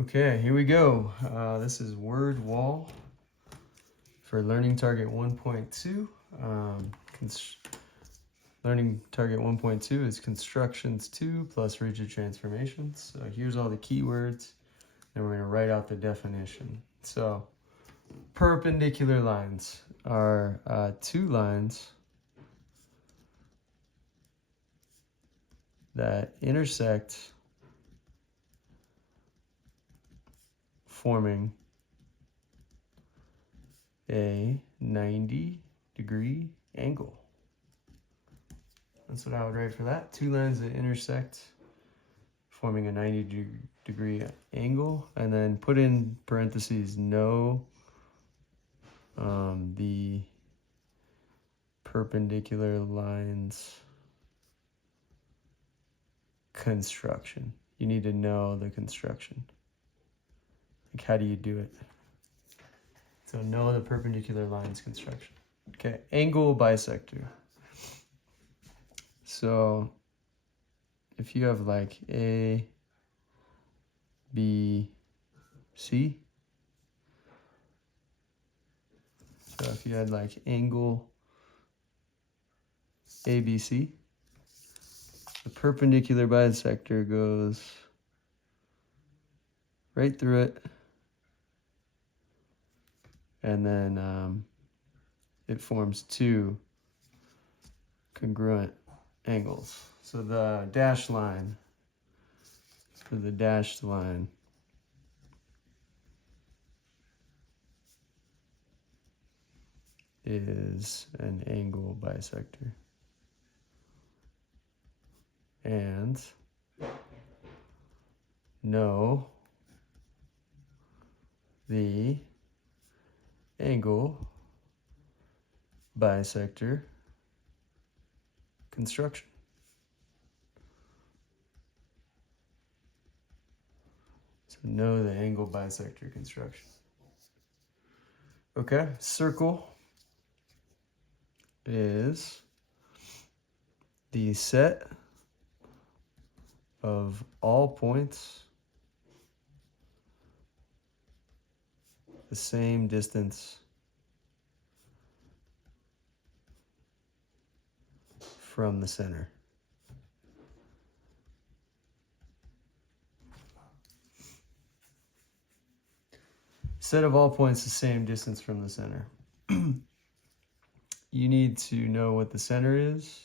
Okay, here we go. This is word wall for learning target 1.2. Learning target 1.2 is constructions 2 plus rigid transformations. So here's all the keywords, and we're going to write out the definition. So perpendicular lines are two lines that intersect, forming a 90-degree angle. That's what I would write for that. Two lines that intersect, forming a 90-degree angle, and then put in parentheses, know the perpendicular lines construction. You need to know the construction. Like, how do you do it? So know the perpendicular lines construction. Okay, angle bisector. So if you have like A, B, C. So if you had like angle ABC, the perpendicular bisector goes right through it, and then it forms two congruent angles. So the dashed line, for the dashed line, is an angle bisector. And know the angle bisector construction. So know the angle bisector construction. Okay, circle is the set of all points the same distance from the center. Set of all points the same distance from the center. You need to know what the center is,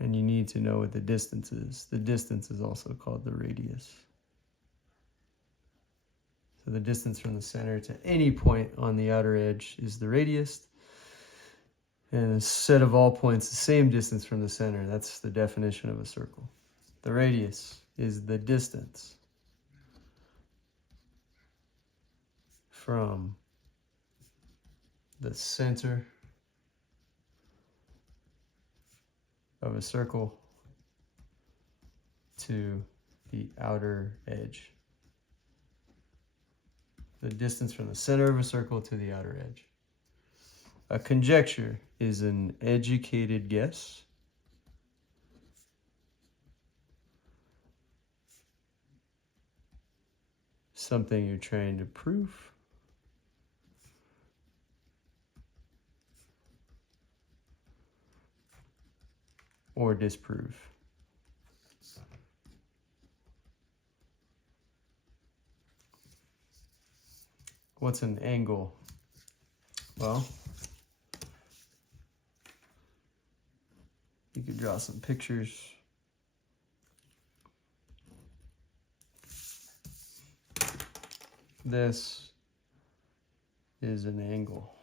and you need to know what the distance is. The distance is also called the radius. So the distance from the center to any point on the outer edge is the radius. And a set of all points the same distance from the center. That's the definition of a circle. The radius is the distance from the center of a circle to the outer edge. The distance from the center of a circle to the outer edge. A conjecture is an educated guess. Something you're trying to prove. Or disprove. What's an angle? Well, you could draw some pictures. This is an angle.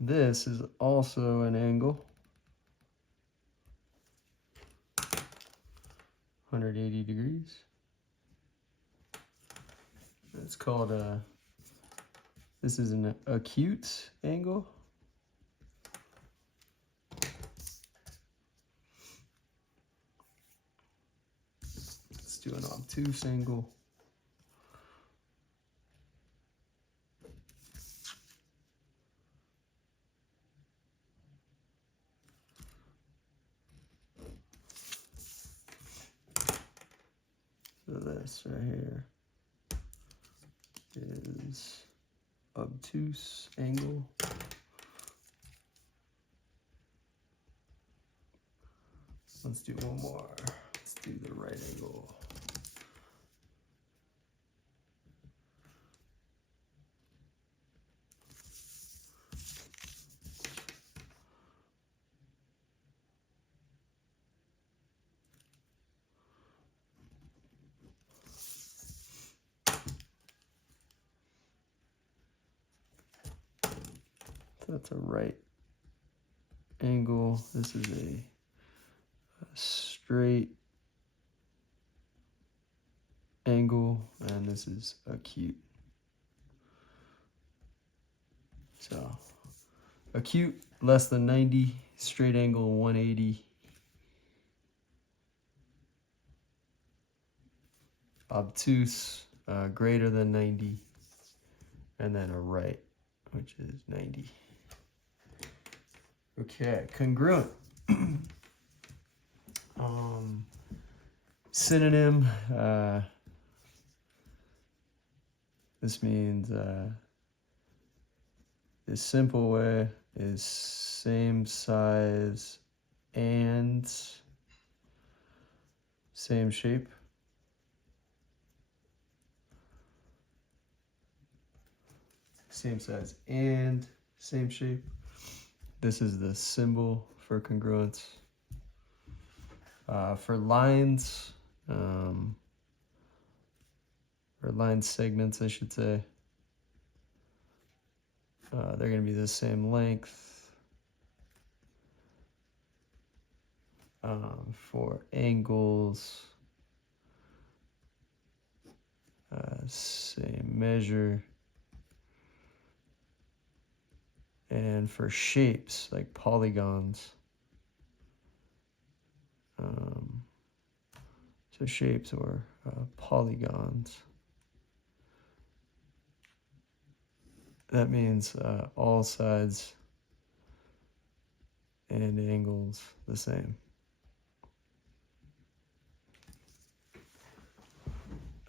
This is also an angle. 180 degrees. It's called this is an acute angle. Let's do an obtuse angle. this right here is obtuse angle. Let's do one more. Let's do the right angle. So that's a right angle. This is a straight angle, and this is acute. So acute less than 90, straight angle 180, obtuse greater than 90, and then a right, which is 90. Okay, congruent. Synonym, this means the simple way is same size and same shape. Same size and same shape. This is the symbol for congruence. For lines, or line segments, I should say, they're going to be the same length. For angles, same measure. And for shapes, like polygons, so shapes or polygons, that means all sides and angles the same.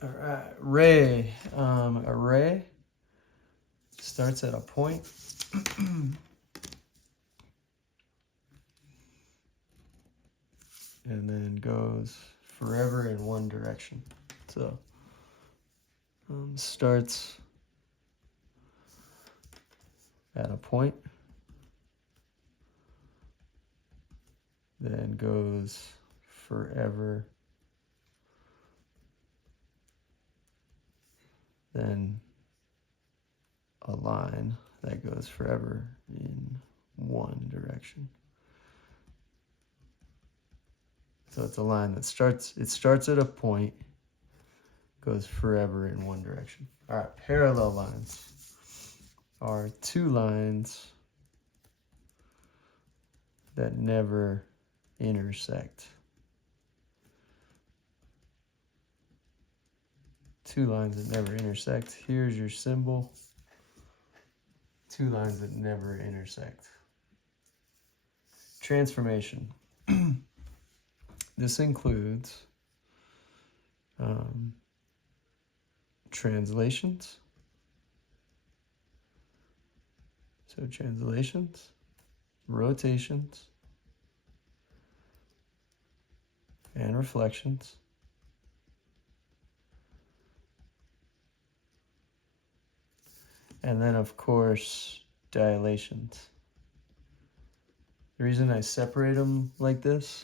All right, ray. A ray starts at a point and then goes forever in one direction. So starts at a point, then goes forever, then a line that goes forever in one direction. So it's a line that starts at a point, goes forever in one direction. All right, parallel lines are two lines that never intersect. Two lines that never intersect. Here's your symbol. Two lines that never intersect. Transformation. This includes translations. So translations, rotations, and reflections. And then, of course, dilations. The reason I separate them like this,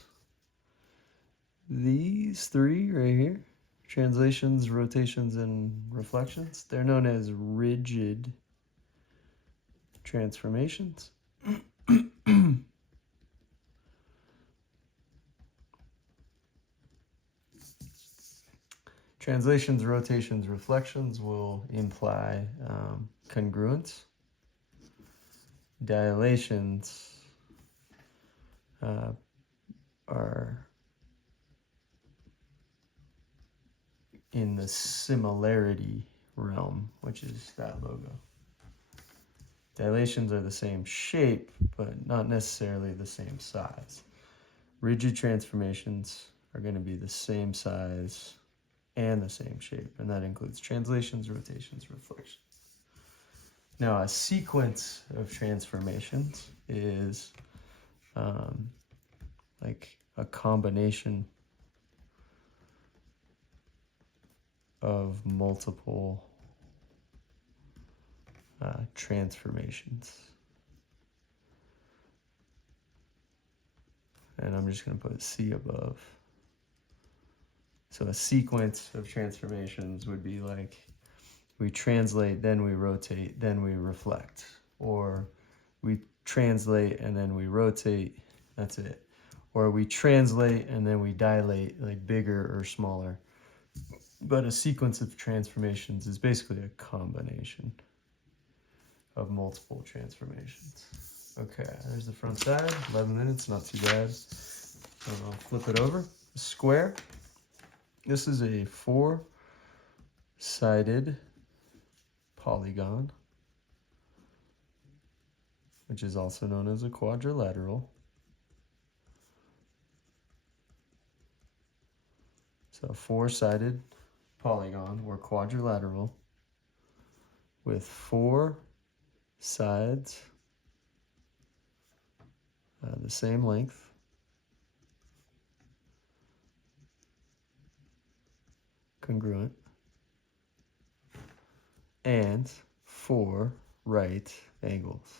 these three right here, translations, rotations, and reflections, they're known as rigid transformations. Translations, rotations, reflections will imply congruence. Dilations are in the similarity realm, which is that logo. Dilations are the same shape, but not necessarily the same size. Rigid transformations are going to be the same size and the same shape, and that includes translations, rotations, reflections. Now, a sequence of transformations is like a combination of multiple transformations. And I'm just going to put C above. So a sequence of transformations would be like we translate, then we rotate, then we reflect. Or we translate and then we rotate, that's it. Or we translate and then we dilate, like bigger or smaller. But a sequence of transformations is basically a combination of multiple transformations. Okay, there's the front side, 11 minutes, not too bad. I'll flip it over. Square. This is a 4-sided polygon, which is also known as a quadrilateral. So a 4-sided polygon or quadrilateral with 4 sides the same length, congruent, and 4 right angles.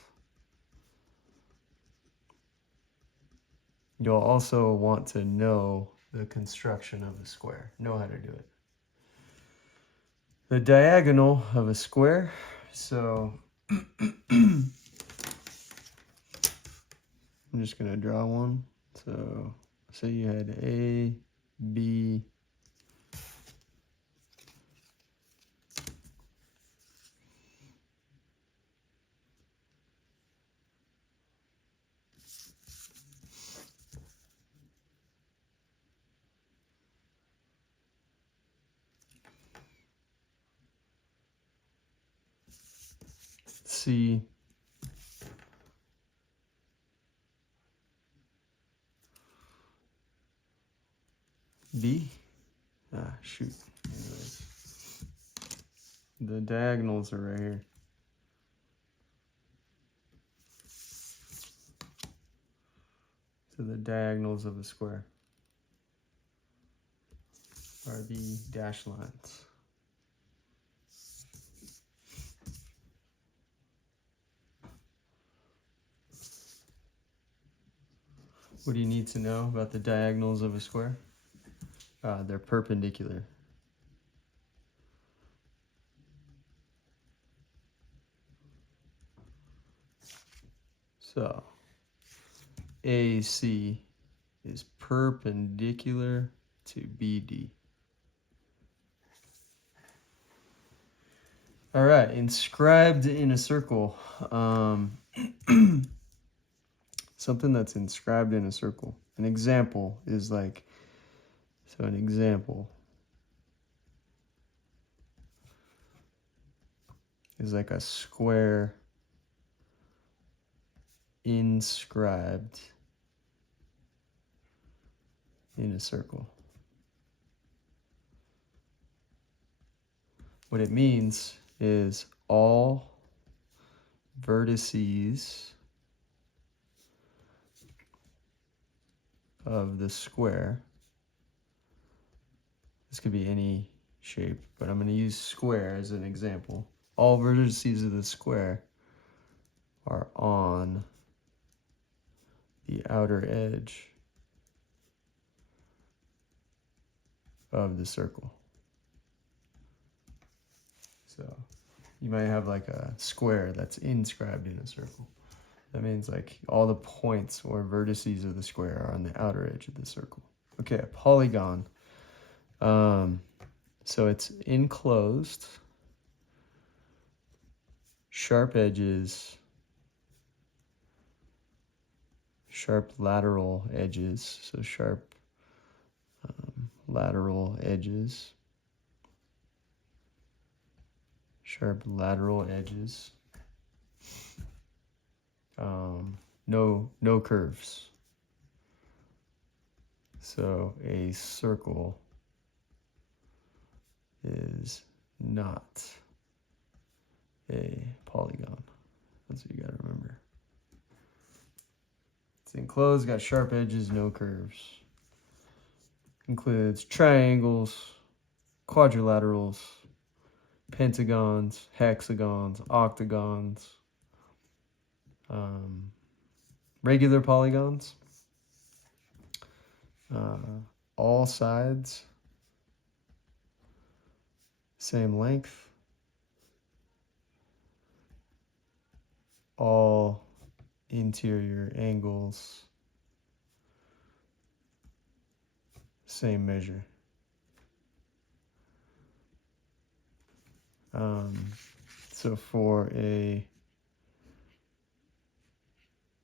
You'll also want to know the construction of a square, know how to do it. The diagonal of a square, so I'm just going to draw one. So say you had A, B, C, B. Shoot. Anyways, the diagonals are right here. So the diagonals of a square are the dashed lines. What do you need to know about the diagonals of a square? They're perpendicular. So AC is perpendicular to BD. All right, inscribed in a circle. Something that's inscribed in a circle. An example is like, so an example is like a square inscribed in a circle. What it means is all vertices of the square, this could be any shape, but I'm going to use square as an example. All vertices of the square are on the outer edge of the circle. So you might have like a square that's inscribed in a circle. That means like all the points or vertices of the square are on the outer edge of the circle. Okay, a polygon. So it's enclosed, sharp edges, sharp lateral edges, so sharp lateral edges, sharp lateral edges, no curves. So a circle is not a polygon. That's what you gotta remember. It's enclosed, got sharp edges, no curves. Includes triangles, quadrilaterals, pentagons, hexagons, octagons, regular polygons, all sides same length, all interior angles same measure. So for a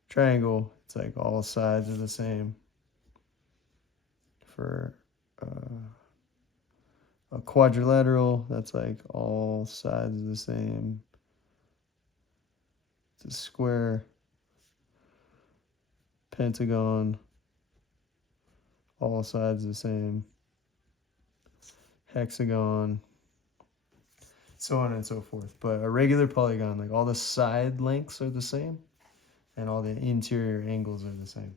triangle, it's like all sides are the same. For a quadrilateral, that's like all sides are the same. It's a square. Pentagon, all sides the same. Hexagon, so on and so forth. But a regular polygon, like all the side lengths are the same and all the interior angles are the same.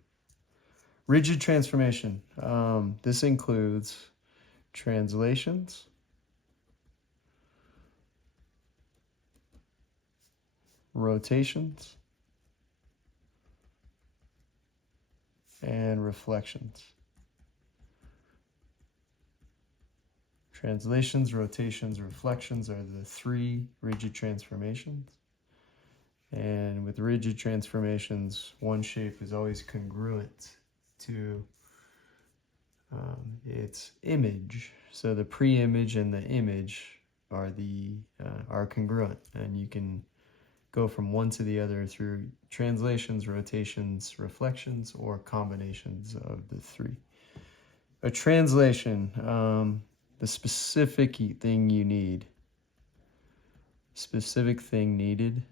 Rigid transformation. This includes translations, rotations, and reflections. Translations, rotations, reflections are the three rigid transformations. And with rigid transformations, one shape is always congruent to its image. So the pre-image and the image are congruent, and you can go from one to the other through translations, rotations, reflections, or combinations of the three. A translation, the specific thing you need. Specific thing needed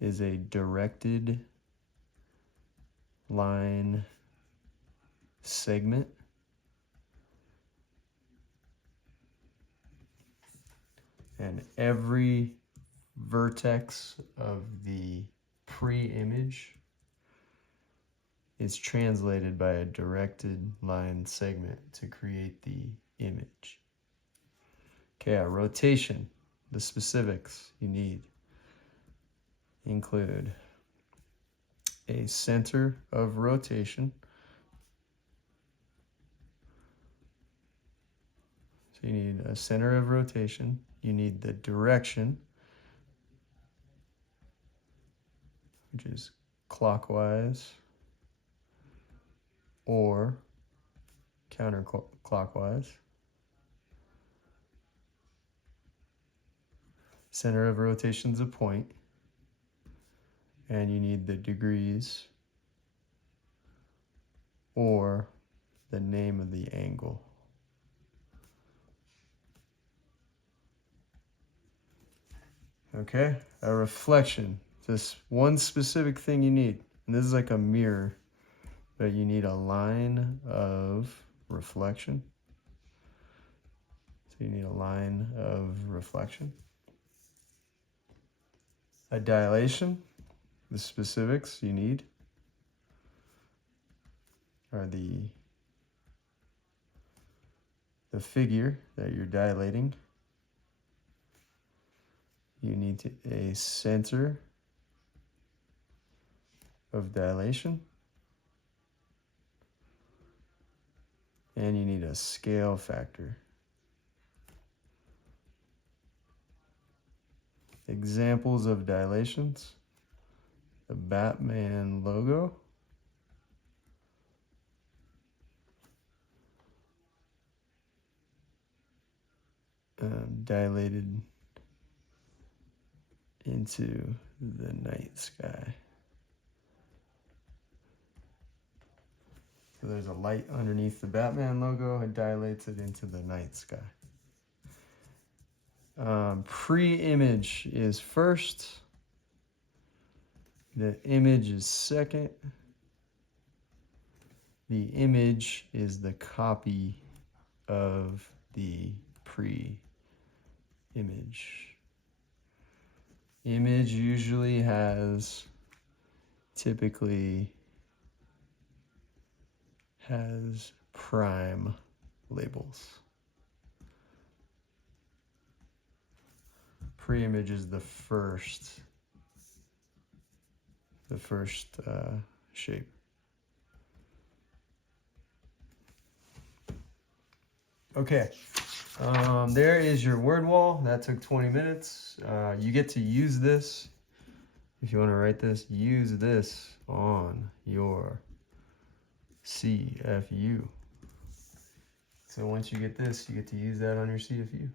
is a directed line segment and every vertex of the pre-image is translated by a directed line segment to create the image. Okay, a rotation, the specifics you need include a center of rotation. So you need a center of rotation. You need the direction, which is clockwise or counterclockwise. Center of rotation is a point, and you need the degrees or the name of the angle. Okay, a reflection, just one specific thing you need. And this is like a mirror, but you need a line of reflection. So you need a line of reflection. A dilation, the specifics you need are the figure that you're dilating. You need a center of dilation, and you need a scale factor. Examples of dilations: the Batman logo, dilated into the night sky. So there's a light underneath the Batman logo, it dilates it into the night sky. Pre-image is first, the image is second, the image is the copy of the pre-image. Image usually typically has prime labels. Pre-image is the first shape. Okay, there is your word wall. That took 20 minutes. You get to use this. If you want to write this, use this on your CFU. So once you get this, you get to use that on your CFU.